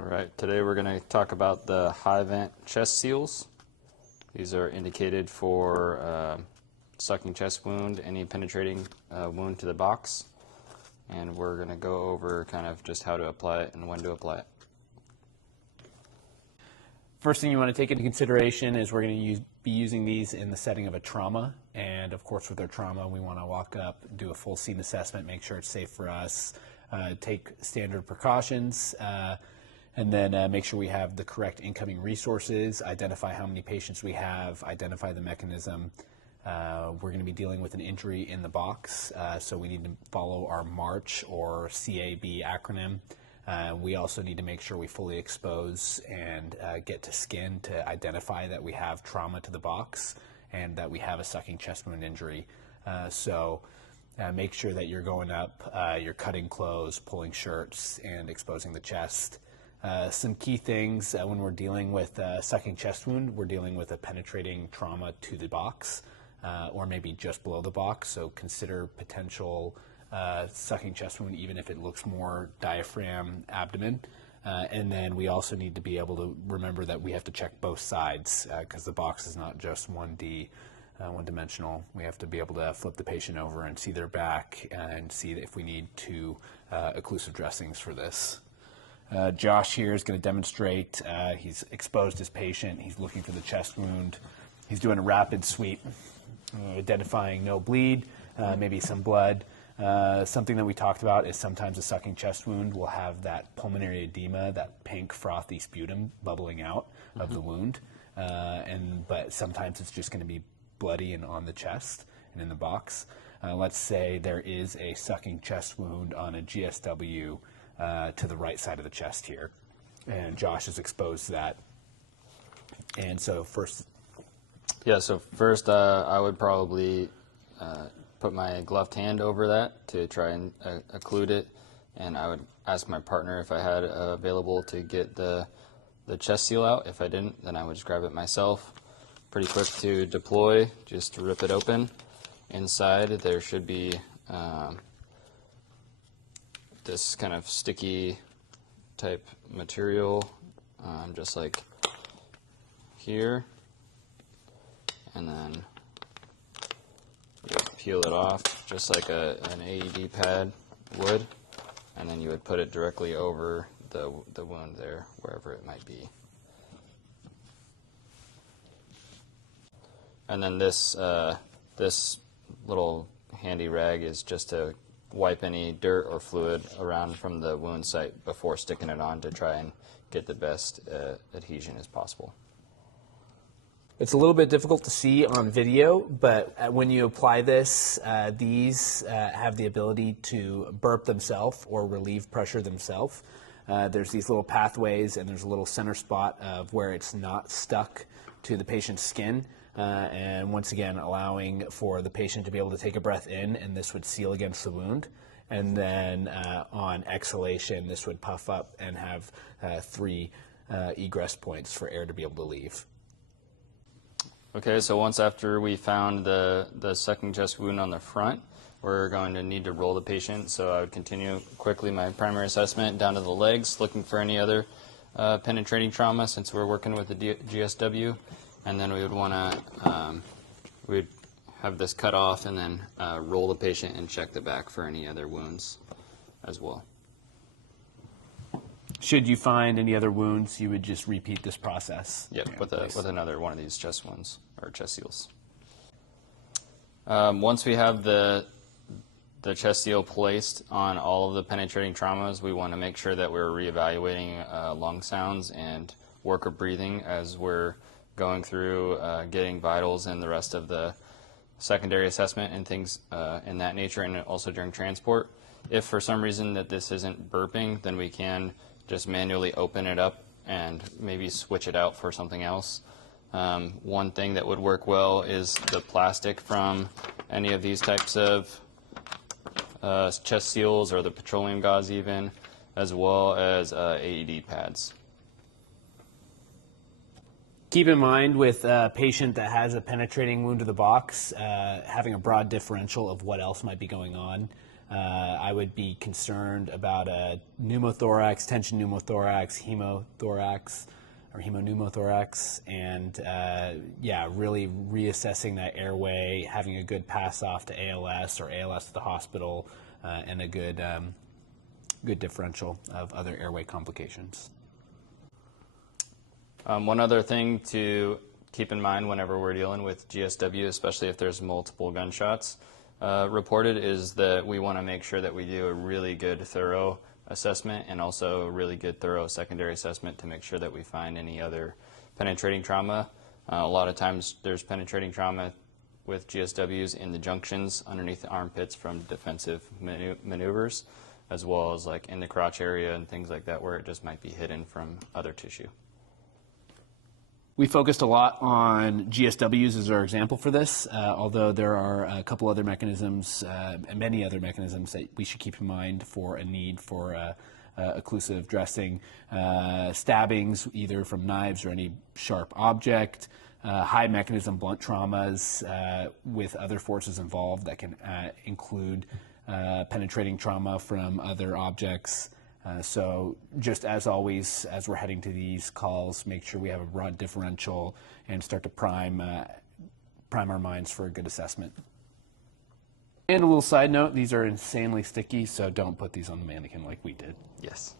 All right, today we're going to talk about the Hyfin chest seals. These are indicated for sucking chest wound, any penetrating wound to the box. And we're going to go over kind of just how to apply it and when to apply it. First thing you want to take into consideration is we're going to be using these in the setting of a trauma. And of course, with our trauma, we want to walk up, do a full scene assessment, make sure it's safe for us, take standard precautions, and then make sure we have the correct incoming resources, identify how many patients we have, identify the mechanism. We're going to be dealing with an injury in the box, so we need to follow our MARCH or CAB acronym. We also need to make sure we fully expose and get to skin to identify that we have trauma to the box and that we have a sucking chest wound injury. So make sure that you're going up, you're cutting clothes, pulling shirts, and exposing the chest. Some key things when we're dealing with sucking chest wound, we're dealing with a penetrating trauma to the box or maybe just below the box. So consider potential sucking chest wound even if it looks more diaphragm, abdomen. And then we also need to be able to remember that we have to check both sides because the box is not just 1D, one-dimensional. We have to be able to flip the patient over and see their back and see if we need two occlusive dressings for this. Josh here is going to demonstrate. He's exposed his patient. He's looking for the chest wound. He's doing a rapid sweep, identifying no bleed, maybe some blood. Something that we talked about is sometimes a sucking chest wound will have that pulmonary edema, that pink frothy sputum bubbling out of the wound. But sometimes it's just going to be bloody and on the chest and in the box. Let's say there is a sucking chest wound on a GSW to the right side of the chest here. And Josh has exposed that. And so first... I would probably put my gloved hand over that to try and occlude it. And I would ask my partner if I had available to get the chest seal out. If I didn't, then I would just grab it myself. Pretty quick to deploy, just to rip it open. Inside there should be this kind of sticky type material, just like here, and then you would peel it off just like an AED pad would, and then you would put it directly over the wound there, wherever it might be. And then this little handy rag is just to wipe any dirt or fluid around from the wound site before sticking it on to try and get the best adhesion as possible. It's a little bit difficult to see on video, but when you apply this, these have the ability to burp themselves or relieve pressure themselves. There's these little pathways, and there's a little center spot of where it's not stuck to the patient's skin. And once again, allowing for the patient to be able to take a breath in, and this would seal against the wound. And then on exhalation, this would puff up and have 3 egress points for air to be able to leave. Okay, so once after we found the sucking chest wound on the front, we're going to need to roll the patient. So I would continue quickly my primary assessment down to the legs, looking for any other penetrating trauma since we're working with the GSW. And then we would want to, we'd have this cut off and then roll the patient and check the back for any other wounds as well. Should you find any other wounds, you would just repeat this process. Yep, with another one of these chest wounds or chest seals. Once we have the chest seal placed on all of the penetrating traumas, we want to make sure that we're reevaluating lung sounds and worker breathing as we're going through getting vitals and the rest of the secondary assessment and things in that nature, and also during transport. If for some reason that this isn't burping, then we can just manually open it up and maybe switch it out for something else. One thing that would work well is the plastic from any of these types of chest seals or the petroleum gauze even, as well as AED pads. Keep in mind with a patient that has a penetrating wound to the box, having a broad differential of what else might be going on. I would be concerned about a pneumothorax, tension pneumothorax, hemothorax, or hemopneumothorax, and really reassessing that airway, having a good pass off to ALS or ALS to the hospital, and a good differential of other airway complications. One other thing to keep in mind whenever we're dealing with GSW, especially if there's multiple gunshots reported, is that we want to make sure that we do a really good, thorough assessment and also a really good, thorough secondary assessment to make sure that we find any other penetrating trauma. A lot of times there's penetrating trauma with GSWs in the junctions underneath the armpits from defensive maneuvers, as well as like in the crotch area and things like that where it just might be hidden from other tissue. We focused a lot on GSWs as our example for this, although there are a couple other mechanisms, and many other mechanisms that we should keep in mind for a need for occlusive dressing. Stabbings, either from knives or any sharp object, high mechanism blunt traumas with other forces involved that can include penetrating trauma from other objects. So just as always, as we're heading to these calls, make sure we have a broad differential and start to prime our minds for a good assessment. And a little side note, these are insanely sticky, so don't put these on the mannequin like we did. Yes.